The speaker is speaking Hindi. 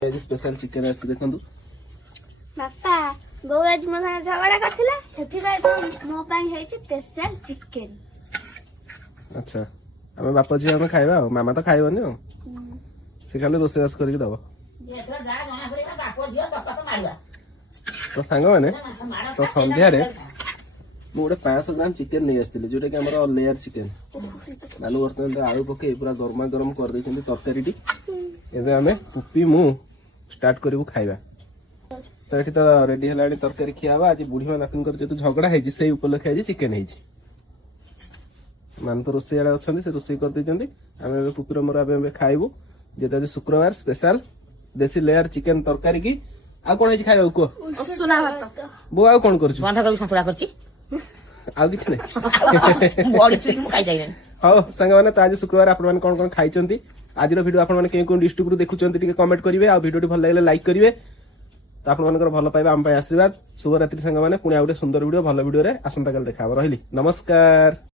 स्पेशल चिकन आसी देखंतु बापा बो आज मो संग झगड़ा करथिला सेथि गाय तो मो पाई है स्पेशल चिकन। अच्छा हमें बापा जी हमें खाइबा मामा तो खाइबनी हो से खाली रोसेवास करके दबो तो सांग मैंने तो संध्या रे मु गोटे 500 ग्राम चिकन नहीं आसती जोटा कि आमर लेयर चिकन नानू बर्तमान आलू पकई पूरा गरमा गरम कर देछंती तरकारी एबे हमें पुपी मु स्टार्ट करिवु खाइबा तो एठी तो रेडी हलानी तरकारी खियाबा आज बुढ़ी नातन कर जेतु झगड़ा हेजी सेही उपलक्षे आज चिकन हेजी मान तो रोसई आड़े अछंती से रोसई कर देछंती हमें पुपीर मोर आबे खाइबु जेते आज शुक्रवार स्पेशल देसी लेयर चिकन तरकारी की आ कोन हेजी खाइबा को सुना भात बो आ कोन करछु बंधा कोबी संतुला करछि आ किछ नै बॉडी चुरी मु खाइ जाइने हां संग माने तो आज शुक्रवार आपण माने कोन कोन खाइचंती आज वीडियो आपण माने केन डिस्ट्रिक्ट रु देखुचंती टिके कमेंट करिवे आ वीडियो भल लागले लाइक करिवे तो आपण मानकर भल पाइबा हम आशीर्वाद शुभ रात्रि संग माने पुणी आ सुंदर वीडियो भल वीडियो रे आसंता काल देखा रहिली नमस्कार।